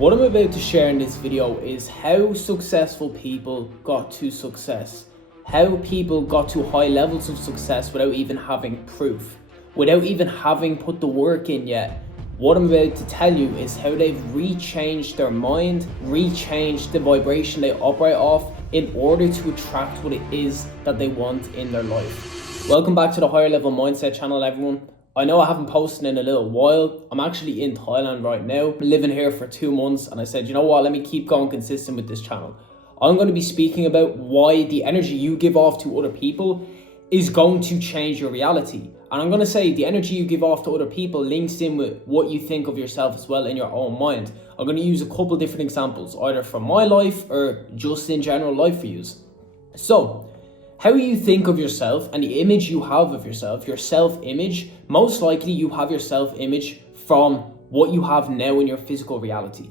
What I'm about to share in this video is how successful people got to success. How people got to high levels of success without even having proof, without even having put the work in yet. What I'm about to tell you is how they've rechanged their mind, rechanged the vibration they operate off in order to attract what it is that they want in their life. Welcome back to the Higher Level Mindset channel, everyone. I know I haven't posted in a little while. I'm actually in Thailand right now, living here for 2 months, and I said, you know what, let me keep going consistent with this channel. I'm going to be speaking about why the energy you give off to other people is going to change your reality. And I'm going to say the energy you give off to other people links in with what you think of yourself as well in your own mind. I'm going to use a couple different examples, either from my life or just in general life for you. So, how you think of yourself and the image you have of yourself, your self-image, most likely you have your self-image from what you have now in your physical reality.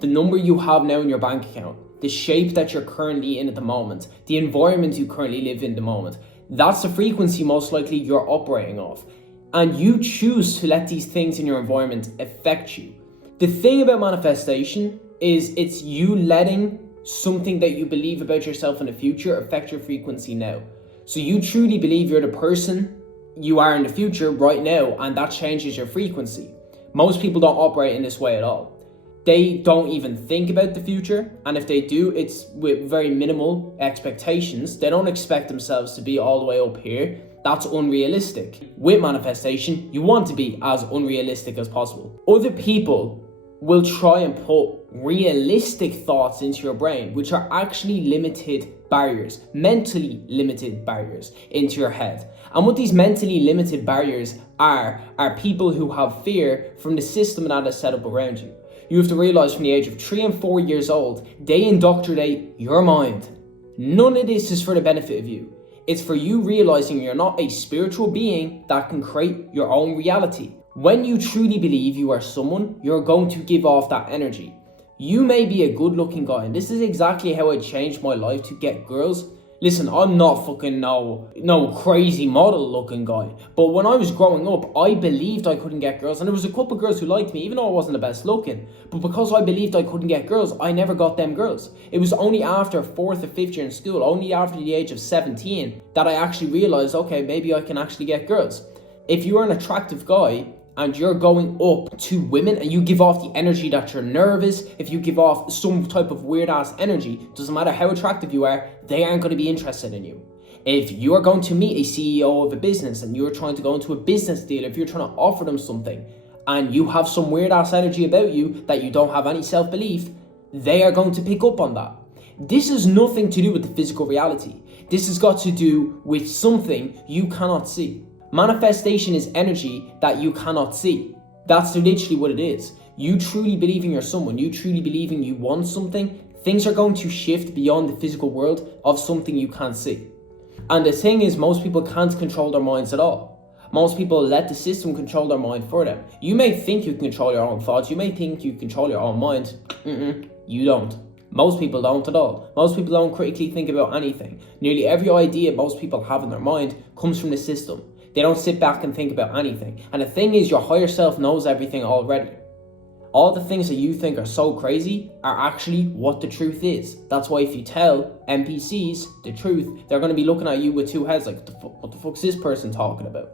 The number you have now in your bank account, the shape that you're currently in at the moment, the environment you currently live in at the moment. That's the frequency most likely you're operating off. And you choose to let these things in your environment affect you. The thing about manifestation is it's you letting something that you believe about yourself in the future affect your frequency now. So you truly believe you're the person you are in the future right now, and that changes your frequency. Most people don't operate in this way at all. They don't even think about the future, and if they do, it's with very minimal expectations. They don't expect themselves to be all the way up here. That's unrealistic. With manifestation, you want to be as unrealistic as possible. Other people will try and put realistic thoughts into your brain, which are actually limited barriers, mentally limited barriers into your head. And what these mentally limited barriers are people who have fear from the system that is set up around you. You have to realize from the age of 3 and 4 years old, they indoctrinate your mind. None of this is for the benefit of you. It's for you realizing you're not a spiritual being that can create your own reality. When you truly believe you are someone, you're going to give off that energy. You may be a good looking guy, and this is exactly how I changed my life to get girls. Listen, I'm not fucking no crazy model looking guy. But when I was growing up, I believed I couldn't get girls. And there was a couple girls who liked me, even though I wasn't the best looking. But because I believed I couldn't get girls, I never got them girls. It was only after 4th or 5th year in school, only after the age of 17, that I actually realized, okay, maybe I can actually get girls. If you're an attractive guy, and you're going up to women and you give off the energy that you're nervous, if you give off some type of weird ass energy, doesn't matter how attractive you are, they aren't going to be interested in you. If you are going to meet a CEO of a business and you're trying to go into a business deal, if you're trying to offer them something and you have some weird ass energy about you that you don't have any self-belief, they are going to pick up on that. This has nothing to do with the physical reality. This has got to do with something you cannot see. Manifestation is energy that you cannot see. That's literally what it is. You truly believing you're someone, you truly believing you want something, things are going to shift beyond the physical world of something you can't see. And the thing is, most people can't control their minds at all. Most people let the system control their mind for them. You may think you control your own thoughts, you may think you control your own mind. You don't. Most people don't at all. Most people don't critically think about anything. Nearly every idea most people have in their mind comes from the system. They don't sit back and think about anything. And the thing is, your higher self knows everything already. All the things that you think are so crazy are actually what the truth is. That's why if you tell NPCs the truth, they're going to be looking at you with 2 heads like, what the fuck's this person talking about?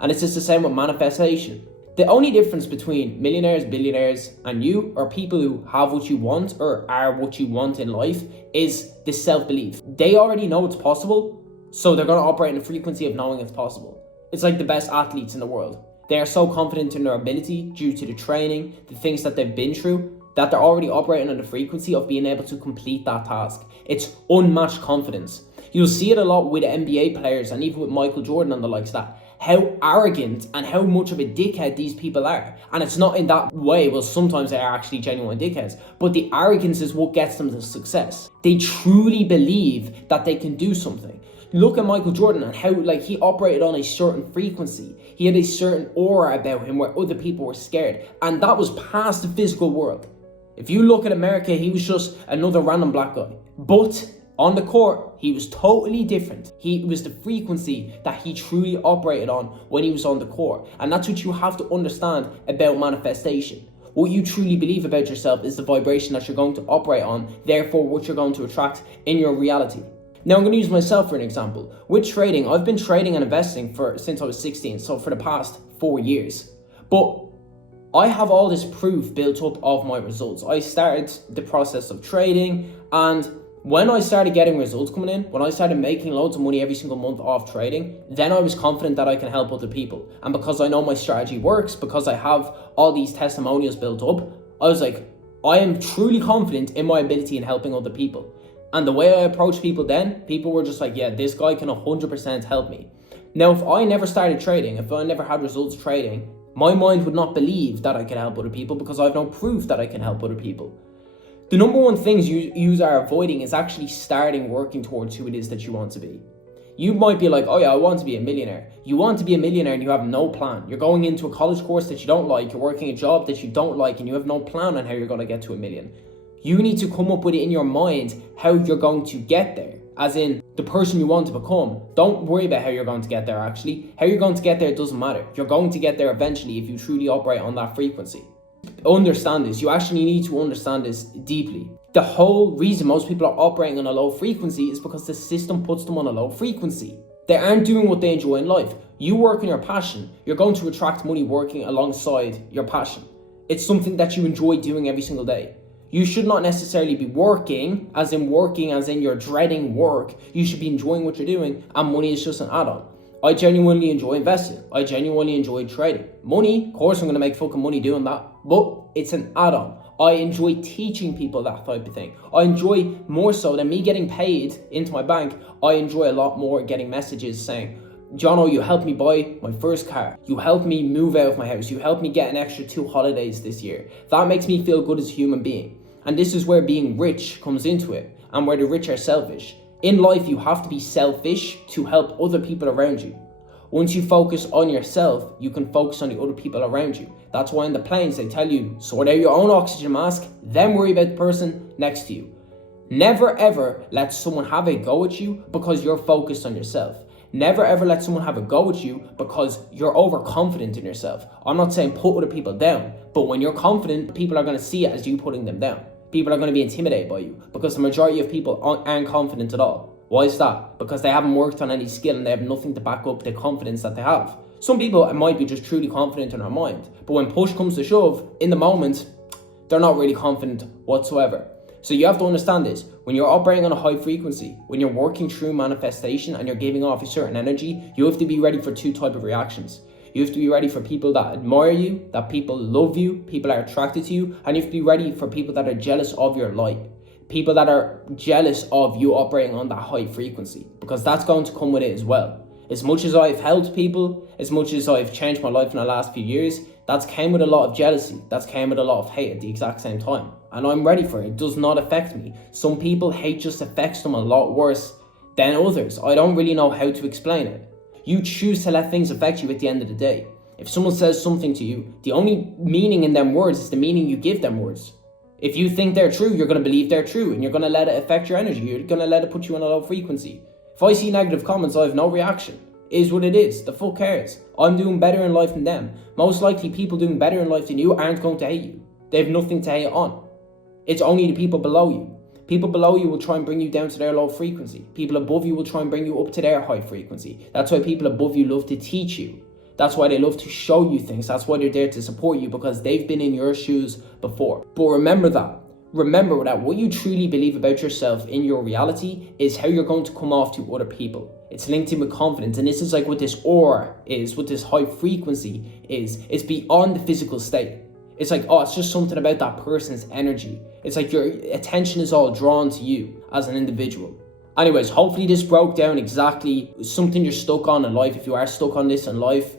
And it's just the same with manifestation. The only difference between millionaires, billionaires, and you, or people who have what you want or are what you want in life, is the self-belief. They already know it's possible, so they're going to operate in the frequency of knowing it's possible. It's like the best athletes in the world. They are so confident in their ability due to the training, the things that they've been through, that they're already operating on the frequency of being able to complete that task. It's unmatched confidence. You'll see it a lot with NBA players and even with Michael Jordan and the likes of that. How arrogant and how much of a dickhead these people are. And it's not in that way, well, sometimes they are actually genuine dickheads, but the arrogance is what gets them to success. They truly believe that they can do something. Look at Michael Jordan and how he operated on a certain frequency. He had a certain aura about him where other people were scared. And that was past the physical world. If you look at America, he was just another random black guy. But on the court, he was totally different. He was the frequency that he truly operated on when he was on the court. And that's what you have to understand about manifestation. What you truly believe about yourself is the vibration that you're going to operate on, therefore what you're going to attract in your reality. Now I'm going to use myself for an example. With trading, I've been trading and investing since I was 16, so for the past 4 years. But I have all this proof built up of my results. I started the process of trading, and when I started getting results coming in, when I started making loads of money every single month off trading, then I was confident that I can help other people. And because I know my strategy works, because I have all these testimonials built up, I was like, I am truly confident in my ability in helping other people. And the way I approached people then, people were just like, yeah, this guy can 100% help me. Now, if I never started trading, if I never had results trading, my mind would not believe that I can help other people because I have no proof that I can help other people. The number one things you are avoiding is actually starting working towards who it is that you want to be. You might be like, oh yeah, I want to be a millionaire. You want to be a millionaire and you have no plan. You're going into a college course that you don't like, you're working a job that you don't like, and you have no plan on how you're going to get to $1 million. You need to come up with it in your mind how you're going to get there, as in the person you want to become. Don't worry about how you're going to get there actually. How you're going to get there, it doesn't matter. You're going to get there eventually if you truly operate on that frequency. Understand this. You actually need to understand this deeply. The whole reason most people are operating on a low frequency is because the system puts them on a low frequency. They aren't doing what they enjoy in life. You work on your passion, you're going to attract money working alongside your passion. It's something that you enjoy doing every single day. You should not necessarily be working as in you're dreading work. You should be enjoying what you're doing, and money is just an add-on. I genuinely enjoy investing. I genuinely enjoy trading. Money, of course I'm going to make fucking money doing that, but it's an add-on. I enjoy teaching people that type of thing. I enjoy more so than me getting paid into my bank. I enjoy a lot more getting messages saying, Jono, you helped me buy my first car. You helped me move out of my house. You helped me get an extra 2 holidays this year. That makes me feel good as a human being. And this is where being rich comes into it, and where the rich are selfish. In life, you have to be selfish to help other people around you. Once you focus on yourself, you can focus on the other people around you. That's why in the planes, they tell you, sort out your own oxygen mask, then worry about the person next to you. Never ever let someone have a go at you because you're focused on yourself. Never ever let someone have a go at you because you're overconfident in yourself. I'm not saying put other people down, but when you're confident, people are going to see it as you putting them down. People are going to be intimidated by you because the majority of people aren't confident at all. Why is that? Because they haven't worked on any skill and they have nothing to back up the confidence that they have. Some people might be just truly confident in their mind, but when push comes to shove, in the moment, they're not really confident whatsoever. So you have to understand this. When you're operating on a high frequency, when you're working through manifestation and you're giving off a certain energy, you have to be ready for 2 types of reactions. You have to be ready for people that admire you, that people love you, people are attracted to you, and you have to be ready for people that are jealous of your light. People that are jealous of you operating on that high frequency, because that's going to come with it as well. As much as I've helped people, as much as I've changed my life in the last few years, that's came with a lot of jealousy, that's came with a lot of hate at the exact same time. And I'm ready for it. It does not affect me. Some people, hate just affects them a lot worse than others. I don't really know how to explain it. You choose to let things affect you at the end of the day. If someone says something to you, the only meaning in them words is the meaning you give them words. If you think they're true, you're going to believe they're true, and you're going to let it affect your energy. You're going to let it put you on a low frequency. If I see negative comments, I have no reaction. It is what it is. The fuck cares? I'm doing better in life than them. Most likely people doing better in life than you aren't going to hate you. They have nothing to hate on. It's only the people below you. People below you will try and bring you down to their low frequency. People above you will try and bring you up to their high frequency. That's why people above you love to teach you. That's why they love to show you things. That's why they're there to support you, because they've been in your shoes before. But remember that. Remember that what you truly believe about yourself in your reality is how you're going to come off to other people. It's linked in with confidence. And this is like what this aura is, what this high frequency is. It's beyond the physical state. It's like, oh, it's just something about that person's energy. It's like your attention is all drawn to you as an individual. Anyways, hopefully this broke down exactly something you're stuck on in life, if you are stuck on this in life,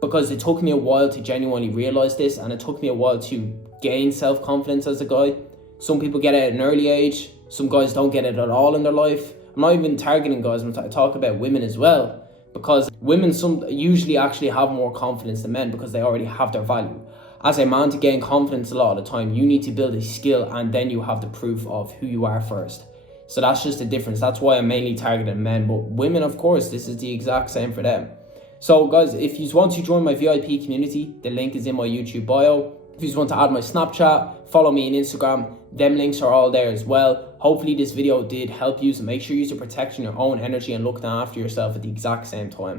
because it took me a while to genuinely realize this, and it took me a while to gain self-confidence as a guy. Some people get it at an early age. Some guys don't get it at all in their life. I'm not even targeting guys. I'm talking about women as well, because women usually actually have more confidence than men because they already have their value. As a man, to gain confidence a lot of the time, you need to build a skill, and then you have the proof of who you are first. So that's just the difference. That's why I'm mainly targeting men. But women, of course, this is the exact same for them. So guys, if you want to join my VIP community, the link is in my YouTube bio. If you just want to add my Snapchat, follow me on Instagram, them links are all there as well. Hopefully this video did help you, so make sure you're protecting your own energy and looking after yourself at the exact same time.